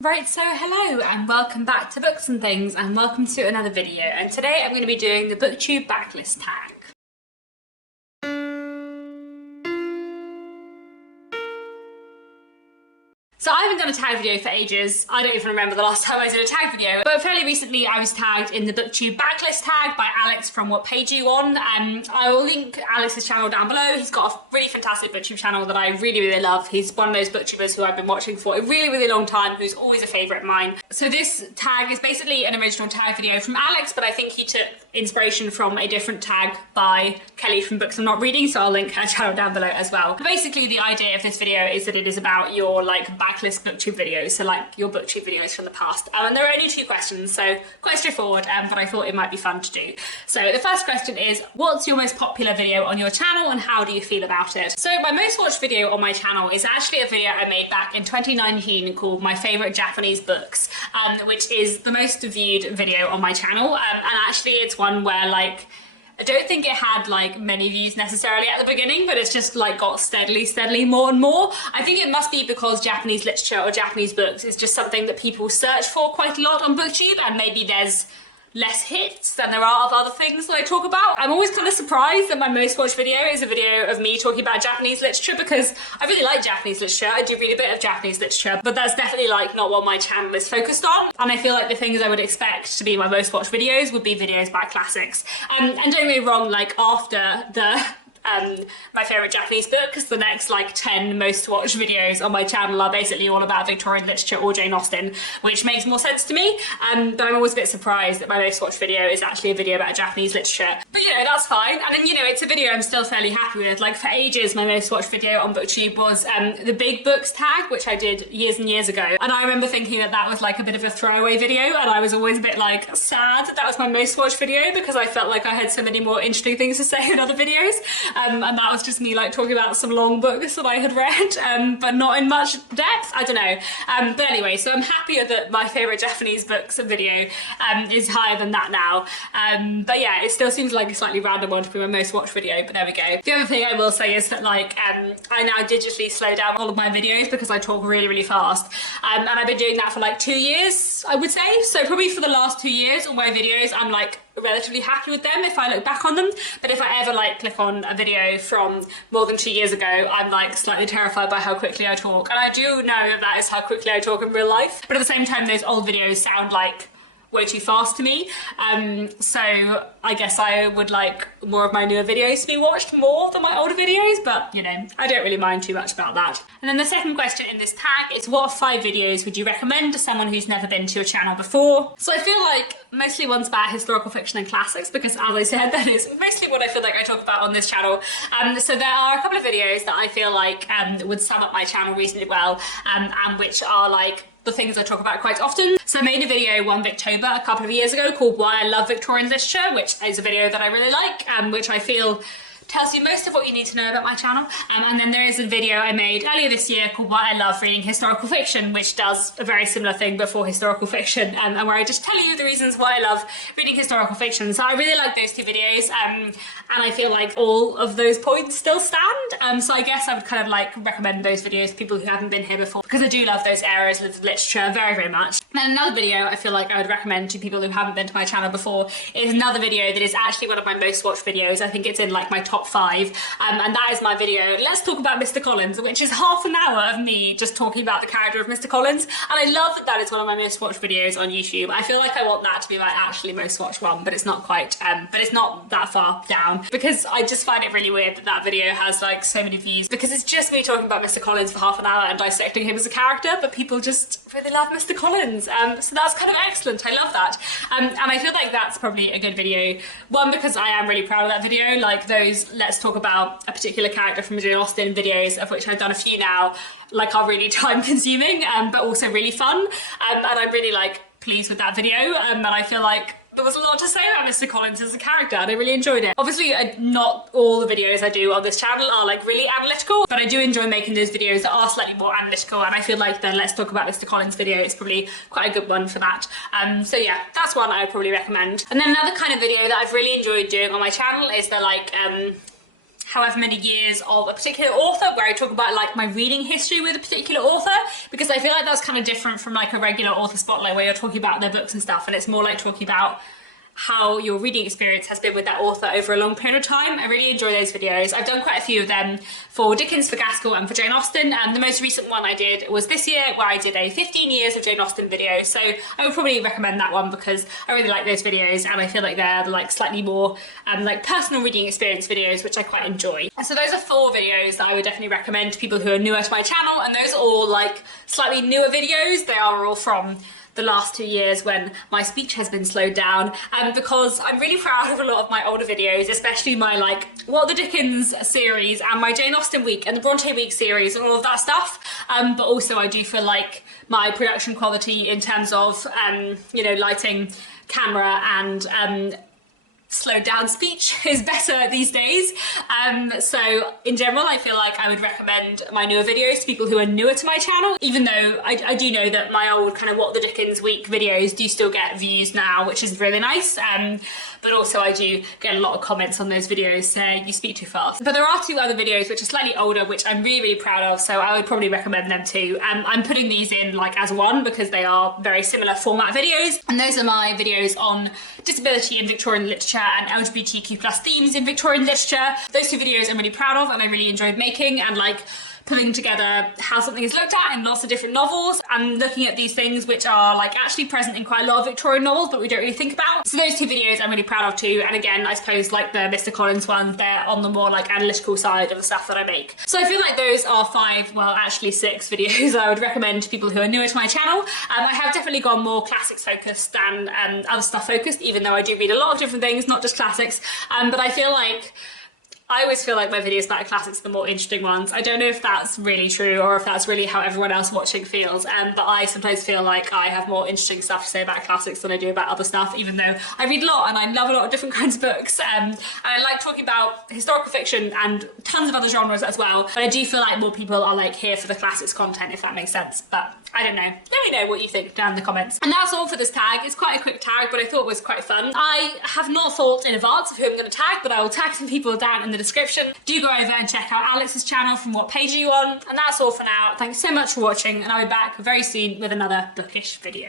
Right, so hello and welcome back to Books and Things and welcome to another video, and today I'm going to be doing the Booktube Backlist Tag. So I haven't done a tag video for ages. I don't even remember the last time I did a tag video, but fairly recently I was tagged in the Booktube Backlist Tag by Alex from What Page You On. I will link Alex's channel down below. He's got a really fantastic Booktube channel that I really love. He's one of those Booktubers who I've been watching for a really long time, who's always a favourite of mine. So this tag is basically an original tag video from Alex, but I think he took inspiration from a different tag by Kelly from Books I'm Not Reading, so I'll link her channel down below as well. But basically the idea of this video is that it is about your backlist booktube videos, so your booktube videos from the past. And there are only two questions, so quite straightforward, but I thought it might be fun to do. So the first question is, what's your most popular video on your channel and how do you feel about it? So my most watched video on my channel is actually a video I made back in 2019 called My Favourite Japanese Books, which is the most viewed video on my channel, and actually it's one where I don't think it had many views necessarily at the beginning, but it's just got steadily more and more. I think it must be because Japanese literature or Japanese books is just something that people search for quite a lot on Booktube, and maybe there's less hits than there are of other things that I talk about. I'm always kind of surprised that my most watched video is a video of me talking about Japanese literature, because I really like Japanese literature. I do read a bit of Japanese literature, but that's definitely not what my channel is focused on. And I feel like the things I would expect to be my most watched videos would be videos about classics. And don't get me wrong, after the my favourite Japanese books, the next 10 most watched videos on my channel are basically all about Victorian literature or Jane Austen, which makes more sense to me, but I'm always a bit surprised that my most watched video is actually a video about Japanese literature. But that's fine, and then it's a video I'm still fairly happy with. For ages my most watched video on Booktube was the Big Books tag, which I did years and years ago, and I remember thinking that that was a bit of a throwaway video, and I was always a bit sad that that was my most watched video, because I felt like I had so many more interesting things to say in other videos. And that was just me talking about some long books that I had read, but not in much depth. I don't know. But anyway, so I'm happier that my favourite Japanese books video is higher than that now. But yeah, it still seems like a slightly random one to be my most watched video, but there we go. The other thing I will say is that I now digitally slow down all of my videos because I talk really fast. And I've been doing that for 2 years, I would say. So probably for the last 2 years, all my videos, I'm relatively happy with them if I look back on them, but if I ever click on a video from more than 2 years ago, I'm slightly terrified by how quickly I talk, and I do know that is how quickly I talk in real life, but at the same time those old videos sound way too fast to me, so I guess I would like more of my newer videos to be watched more than my older videos, but I don't really mind too much about that. And then the second question in this tag is, what 5 videos would you recommend to someone who's never been to your channel before? So I feel mostly ones about historical fiction and classics, because as I said, that is mostly what I feel I talk about on this channel. So there are a couple of videos that I feel would sum up my channel reasonably well, and which are the things I talk about quite often. So I made a video one Victober a couple of years ago called Why I Love Victorian Literature, which is a video that I really like, which I feel tells you most of what you need to know about my channel. And then there is a video I made earlier this year called Why I Love Reading Historical Fiction, which does a very similar thing but for historical fiction, and where I just tell you the reasons why I love reading historical fiction. So I really like those 2 videos, and I feel all of those points still stand. So I guess I would kind of recommend those videos to people who haven't been here before, because I do love those eras of literature very much. And then another video I feel I would recommend to people who haven't been to my channel before is another video that is actually one of my most watched videos. I think it's in my top 5, and that is my video Let's Talk About Mr. Collins, which is half an hour of me just talking about the character of Mr. Collins, and I love that that is one of my most watched videos on YouTube. I feel I want that to be my actually most watched one, but it's not quite, but it's not that far down, because I just find it really weird that that video has so many views, because it's just me talking about Mr. Collins for half an hour and dissecting him as a character, but people just really love Mr. Collins, so that's kind of excellent. I love that, and I feel that's probably a good video. One, because I am really proud of that video. Those Let's Talk About a particular character from Jane Austen videos, of which I've done a few now, are really time consuming, but also really fun, and I'm really pleased with that video, and I feel there was a lot to say about Mr. Collins as a character, and I really enjoyed it. Obviously, not all the videos I do on this channel are really analytical, but I do enjoy making those videos that are slightly more analytical, and I feel the Let's Talk About Mr. Collins video is probably quite a good one for that. So yeah, that's one I would probably recommend. And then another kind of video that I've really enjoyed doing on my channel is the however many years of a particular author, where I talk about like my reading history with a particular author, because I feel like that's kind of different from like a regular author spotlight where you're talking about their books and stuff, and it's more like talking about how your reading experience has been with that author over a long period of time. I really enjoy those videos. I've done quite a few of them for Dickens, for Gaskell and for Jane Austen, and the most recent one I did was this year, where I did a 15 years of Jane Austen video. So I would probably recommend that one because I really like those videos, and I feel like they're like slightly more like personal reading experience videos, which I quite enjoy. So those are 4 videos that I would definitely recommend to people who are newer to my channel, and those are all like slightly newer videos. They are all from the last 2 years when my speech has been slowed down, and because I'm really proud of a lot of my older videos, especially my like What the Dickens series and my Jane Austen week and the Bronte week series and all of that stuff, but also I do feel like my production quality in terms of you know, lighting, camera and slowed down speech is better these days. So in general, I feel like I would recommend my newer videos to people who are newer to my channel, even though I do know that my old kind of What the Dickens week videos do still get views now, which is really nice. But also I do get a lot of comments on those videos saying you speak too fast. But there are 2 other videos which are slightly older, which I'm really, really proud of, so I would probably recommend them too. I'm putting these in like as one because they are very similar format videos, and those are my videos on disability in Victorian literature and LGBTQ+ themes in Victorian literature. Those 2 videos I'm really proud of and I really enjoyed making, and like pulling together how something is looked at in lots of different novels and looking at these things which are like actually present in quite a lot of Victorian novels but we don't really think about. So those 2 videos I'm really proud of too, and again I suppose like the Mr. Collins ones, they're on the more like analytical side of the stuff that I make. So I feel like those are 5, well actually 6 videos I would recommend to people who are newer to my channel. I have definitely gone more classics focused than other stuff focused, even though I do read a lot of different things, not just classics, but I feel like I always feel like my videos about classics are the more interesting ones. I don't know if that's really true or if that's really how everyone else watching feels, but I sometimes feel like I have more interesting stuff to say about classics than I do about other stuff, even though I read a lot and I love a lot of different kinds of books. And I like talking about historical fiction and tons of other genres as well, but I do feel like more people are like here for the classics content, if that makes sense. But I don't know. Let me know what you think down in the comments. And that's all for this tag. It's quite a quick tag, but I thought it was quite fun. I have not thought in advance of who I'm going to tag, but I will tag some people down in the description. Do go over and check out Alex's channel, From What Page Are You On? And that's all for now. Thanks so much for watching, and I'll be back very soon with another bookish video.